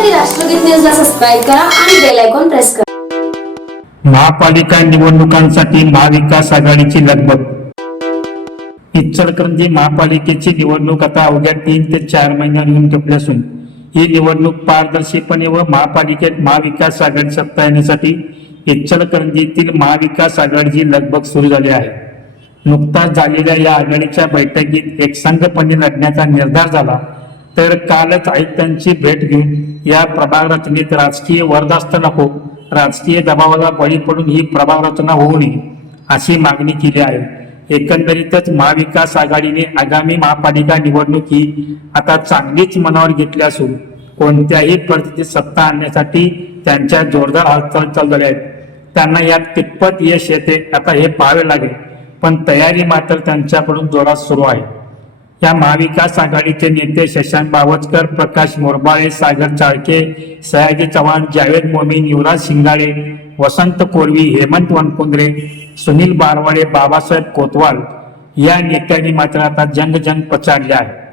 पाहण्यासाठी राष्ट्रगीत न्यूजला सबस्क्राईब करा आणि बेल आयकॉन प्रेस करा. महापालिका निवडणुकांसाठी महाविकास आघाडीची लगबग. इचलकरंजी महापालिकेची निवडणूक आता अवघ्या तीन ते चार महिन्यात येऊन ठेपली असून ही निवडणूक पारदर्शीपणे व महापालिकेत महाविकास आघाडी सत्ता येण्यासाठी इचलकरंजीतील महाविकास आघाडीची लगबग सुरू झाली आहे. नुकताच झालेल्या या आघाडीच्या बैठकीत एकसंघपणे लढण्याचा निर्धार झाला. तर कालच आयुक्तांची भेट घेऊन या प्रभाग रचनेत राजकीय वरदास्त नको. राजकीय दबावाला बळी पडून ही प्रभाग रचना होऊ नये अशी मागणी केली आहे. एकंदरीतच महाविकास आघाडीने आगामी महापालिका निवडणूक ही आता चांगलीच मनावर घेतली असून कोणत्याही परिस्थितीत सत्ता आणण्यासाठी त्यांच्या जोरदार हालचाल चालू आहेत. त्यांना यात कितपत यश येते आता हे पाहावे लागेल. पण तयारी मात्र त्यांच्याकडून जोरात सुरू आहे. या महाविकास आघाडीचे नेते शशांक बावचकर प्रकाश मोरबाळे सागर चाळके सयाजी चव्हाण जावेद मोमीन युवराज शिंगाळे वसंत कोरवी हेमंत वनकुंद्रे सुनील बारवाडे बाबासाहेब कोतवाल या नेत्यांनी मात्र आता जंग जंग पचारले आहे.